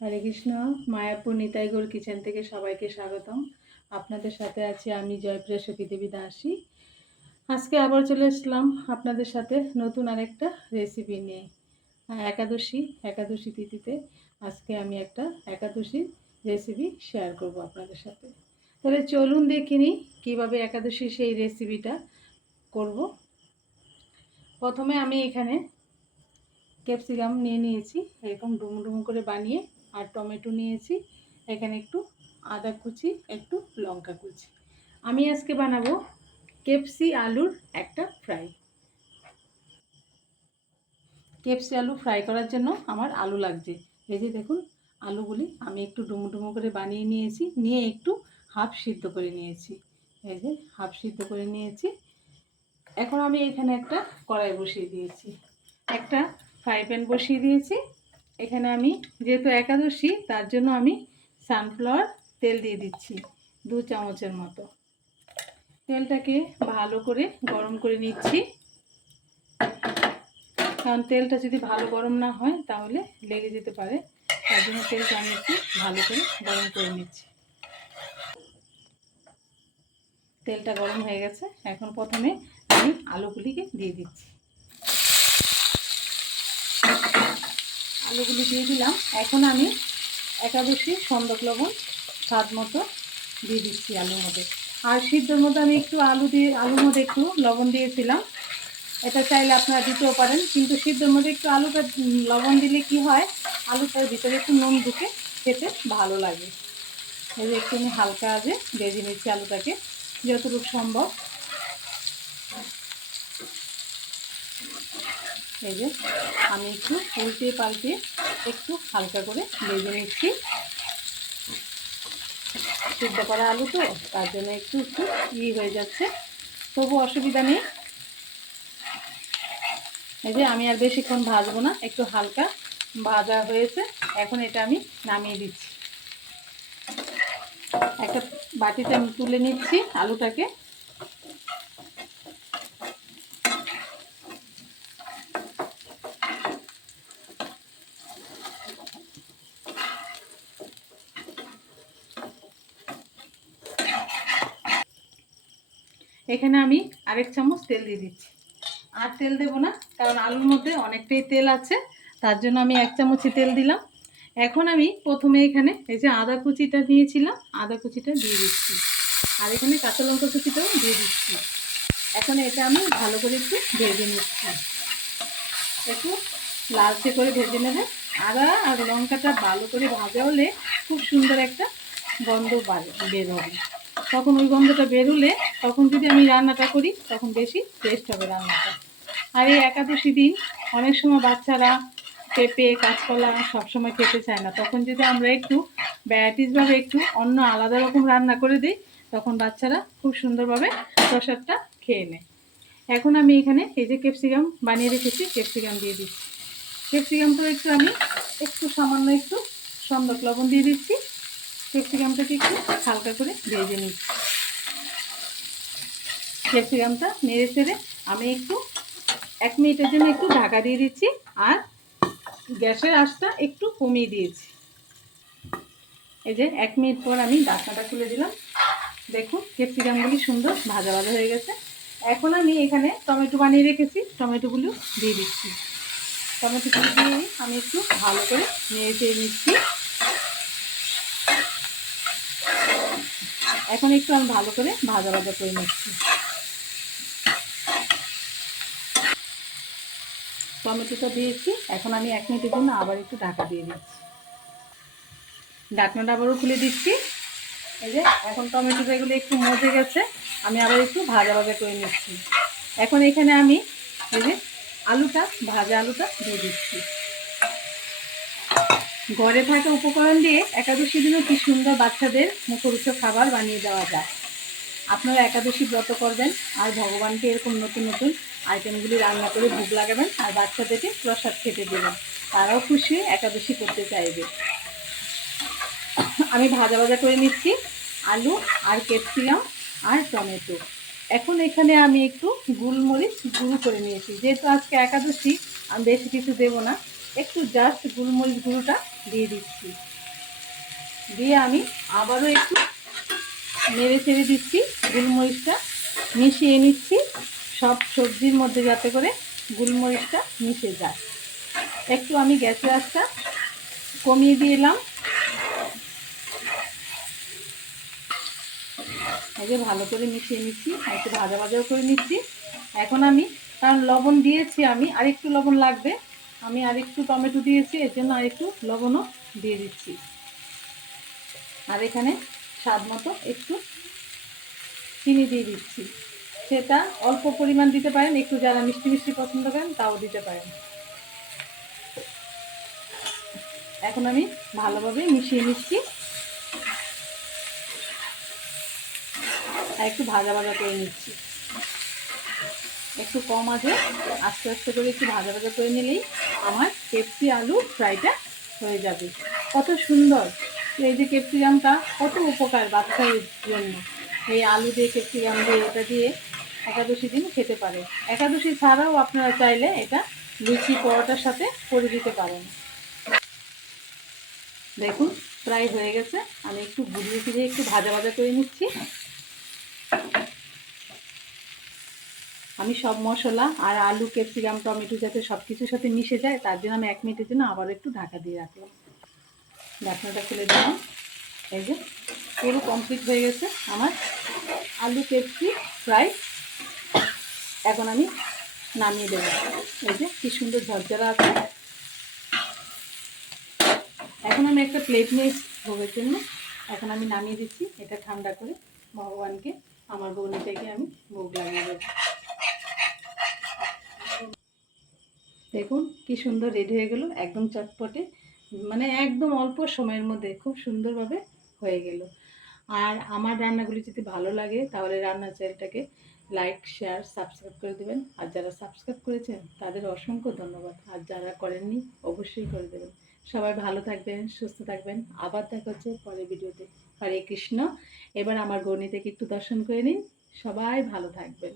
হরে Krishna. Mayapur Nitai Gour kitchen থেকে সবাইকে স্বাগতম। আপনাদের সাথে আছি আমি জয়প্রিয়া সখী দেবী দাসী। আজকে আবার চলে এসলাম আপনাদের সাথে নতুন আরেকটা রেসিপি নিয়ে। একাদশী তিথিতে আজকে আমি একটা একাদশী রেসিপি শেয়ার করব আপনাদের সাথে। তাহলে চলুন দেখে নিই কীভাবে একাদশী সেই রেসিপিটা করব। প্রথমে আমি এখানে ক্যাপসিকাম নিয়েছি এরকম ডুমো ডুমো করে বানিয়ে, আর টমেটো নিয়েছি, এখানে একটু আদা কুচি, একটু লঙ্কা কুচি। আমি আজকে বানাবো কেপসি আলুর একটা ফ্রাই। কেপসি আলু ফ্রাই করার জন্য আমার আলু লাগছে। এই যে দেখুন, আলুগুলি আমি একটু ডুমো ডুমো করে বানিয়ে নিয়েছি, নিয়ে একটু হাফ সিদ্ধ করে নিয়েছি। এই যে হাফ সিদ্ধ করে নিয়েছি। এখন আমি এখানে একটা কড়াই বসিয়ে দিয়েছি, একটা ফ্রাই প্যান বসিয়ে দিয়েছি। এখানে আমি যেহেতু একাদশী তার জন্য আমি সানফ্লাওয়ার তেল দিয়ে দিচ্ছি 2 চামচের মতো। তেলটাকে ভালো করে গরম করে নিচ্ছি, কারণ তেলটা যদি ভালো গরম না হয় তাহলে লেগে যেতে পারে। তার জন্য তেলটা আমি একটু ভালো করে গরম করে নিচ্ছি। তেলটা গরম হয়ে গেছে। এখন প্রথমে আমি আলুগুলিকে দিয়ে দিচ্ছি। আলুগুলি দিয়ে দিলাম। এখন আমি একাদশী সন্দক লবণ স্বাদ মতো দিয়ে দিচ্ছি আলুর মধ্যে। আর সিদ্ধর মধ্যে আমি একটু আলুর মধ্যে একটু লবণ দিয়েছিলাম, এটা চাইলে আপনারা দিতেও পারেন, কিন্তু সিদ্ধর মধ্যে একটু আলুটা লবণ দিলে কি হয়, আলুটার ভিতরে একটু নুন ঢুকে খেতে ভালো লাগে। এই যে একটু আমি হালকা আজে ভেজে নিচ্ছি আলুটাকে যতটুকু সম্ভব। এই যে আমি একটু উল্টে পাল্টে একটু হালকা করে ভেজে নিচ্ছি। সিদ্ধ করা আলু তো, তার জন্য একটু একটু হয়ে যাচ্ছে, তবু অসুবিধা নেই। এই যে আমি আর বেশিক্ষণ ভাজবো না, একটু হালকা ভাজা হয়েছে। এখন এটা আমি নামিয়ে দিচ্ছি। একটা বাটিতে আমি তুলে নিচ্ছি আলুটাকে। এখানে আমি আরেক চামচ তেল দিয়ে দিচ্ছি। আর তেল দেবো না, কারণ আলুর মধ্যে অনেকটাই তেল আছে, তার জন্য আমি 1 চামচই তেল দিলাম। এখন আমি প্রথমে এখানে এই যে আদা কুচিটা দিয়েছিলাম, আদা কুচিটা দিয়ে দিচ্ছি, আর এখানে কাঁচা লঙ্কা কুচিটাও দিয়ে দিচ্ছি। এখন এটা আমি ভালো করে একটু ভেজে নিচ্ছি, একটু লালচে করে ভেজে নেবে। আদা আর লঙ্কাটা ভালো করে ভাজা হলে খুব সুন্দর একটা গন্ধ বের হবে। তখন ওই গন্ধটা বেরোলে তখন যদি আমি রান্নাটা করি তখন বেশি টেস্ট হবে রান্নাটা। আর এই একাদশী দিন অনেক সময় বাচ্চারা পেঁপে কাঁচকলা সবসময় খেতে চায় না, তখন যদি আমরা একটু ভ্যারাইটিসভাবে একটু অন্য আলাদা রকম রান্না করে দিই, তখন বাচ্চারা খুব সুন্দরভাবে প্রসাদটা খেয়ে নেয়। এখন আমি এখানে এই যে ক্যাপসিকাম বানিয়ে রেখেছি, ক্যাপসিকাম দিয়ে দিচ্ছি। ক্যাপসিকামটা একটু আমি সামান্য একটু সন্দক লবণ দিয়ে দিচ্ছি। ক্যাপসিকামটাকে একটু হালকা করে ভেজে নিচ্ছি। ক্যাপসিকামটা নেড়ে চেড়ে আমি একটু 1 মিনিটের জন্য একটু ঢাকা দিয়ে দিচ্ছি, আর গ্যাসের আঁচটা একটু কমিয়ে দিয়েছি। এই যে 1 মিনিট পর আমি ঢাকনাটা খুলে দিলাম। দেখুন ক্যাপসিকামগুলি সুন্দর ভাজা ভাজা হয়ে গেছে। এখন আমি এখানে টমেটো বানিয়ে রেখেছি, টমেটোগুলো দিয়ে দিচ্ছি। টমেটোগুলো দিয়ে আমি একটু ভালো করে নেড়ে চেড়ে নিচ্ছি। এখন একটু আমি ভালো করে ভাজা ভাজা করে নিচ্ছি। টমেটোটা দিয়েছি, এখন আমি 1 মিনিটের জন্য আবার একটু ঢাকা দিয়ে দিচ্ছি। ঢাকনাটা আবারও খুলে দিচ্ছি। এই যে এখন টমেটোটা এগুলো একটু মজে গেছে, আমি আবার একটু ভাজা ভাজা করে নিচ্ছি। এখন এখানে আমি এই যে ভাজা আলুটা দিয়ে দিচ্ছি। ঘরে থাকা উপকরণ দিয়ে একাদশী দিনও কি সুন্দর বাচ্চাদের মুখরোচক খাবার বানিয়ে দেওয়া যায়। আপনারা একাদশী ব্রত করবেন আর ভগবানকে এরকম নতুন নতুন আইটেমগুলি রান্না করে ভোগ লাগাবেন, আর বাচ্চাদেরকে প্রসাদ খেতে দেবেন, তারাও খুশি হয়ে একাদশী করতে চাইবে। আমি ভাজা ভাজা করে নিচ্ছি আলু আর ক্যাপসিকাম আর টমেটো। এখন এখানে আমি একটু গোলমরিচ গুঁড়ো করে নিয়েছি, যেহেতু আজকে একাদশী আমি বেশি কিছু দেবো না, একটু জাস্ট গোলমরিচ গুঁড়োটা দিয়ে দিচ্ছি। দিয়ে আমি আবারও একটু নেড়ে চেড়ে দিচ্ছি, গোলমরিচটা মিশিয়ে নিচ্ছি সব সবজির মধ্যে যাতে করে গোলমরিচটা মিশে যায়। একটু আমি গ্যাসের আঁচটা কমিয়ে দিলাম। এই যে ভালো করে মিশিয়ে নিচ্ছি, একটু ভাজা ভাজাও করে নিচ্ছি। এখন আমি, কারণ লবণ দিয়েছি আমি, আরেকটু লবণ লাগবে, আমি আরেকটু টমেটো দিয়েছি, এর জন্য আরেকটু লবণও দিয়ে দিচ্ছি। আর এখানে স্বাদ মতো একটু চিনি দিয়ে দিচ্ছি। সেটা অল্প পরিমাণ দিতে পারেন, একটু যারা মিষ্টি মিষ্টি পছন্দ করেন তাও দিতে পারেন। এখন আমি ভালোভাবে মিশিয়ে নিচ্ছি আর একটু ভাজা ভাজা করে নিচ্ছি। একটু কম আছে, আস্তে আস্তে করে একটু ভাজা ভাজা করে নিলেই আমার কেপসি আলু ফ্রাইটা হয়ে যাবে। কত সুন্দর! এই যে ক্যাপসিকামটা কত উপকার বাচ্চাদের জন্য। এই আলু দিয়ে ক্যাপসিকাম দিয়ে এটা দিয়ে একাদশী দিন খেতে পারে। একাদশী ছাড়াও আপনারা চাইলে এটা লুচি পরোটার সাথে করে দিতে পারেন। দেখুন প্রায় হয়ে গেছে, আমি একটু ঘুরিয়ে ফিরিয়ে একটু ভাজা ভাজা করে নিচ্ছি। আমি সব মশলা আর আলু ক্যাপসিকাম টমেটো যাতে সব কিছুর সাথে মিশে যায় তার জন্য আমি 1 মিনিটের জন্য আবার একটু ঢাকা দিয়ে রাখলাম। ঢাকনাটা খুলে দিলাম। এই যে পুরো কমপ্লিট হয়ে গেছে আমার আলু ক্যাপসি ফ্রাই। এখন আমি নামিয়ে দেবো। এই যে কি সুন্দর ঝরঝরা আছে। এখন আমি একটা প্লেট নিয়ে ভোগের জন্য এখন আমি নামিয়ে দিচ্ছি। এটা ঠান্ডা করে ভগবানকে, আমার বৌনিটাকে আমি ভোগ লাগিয়ে দেবো। দেখুন কি সুন্দর রেডি হয়ে গেল, একদম চটপটে, মানে একদম অল্প সময়ের মধ্যে খুব সুন্দরভাবে হয়ে গেল। আর আমার রান্নাগুলি যদি ভালো লাগে তাহলে রান্নার চ্যানেলটাকে লাইক শেয়ার সাবস্ক্রাইব করে দেবেন। আর যারা সাবস্ক্রাইব করেছেন তাদের অসংখ্য ধন্যবাদ, আর যারা করেননি অবশ্যই করে দেবেন। সবাই ভালো থাকবেন, সুস্থ থাকবেন। আবার দেখা হচ্ছে পরের ভিডিওতে। হরে কৃষ্ণ। এবার আমার গণিতে একটু দর্শন করে নিন। সবাই ভালো থাকবেন।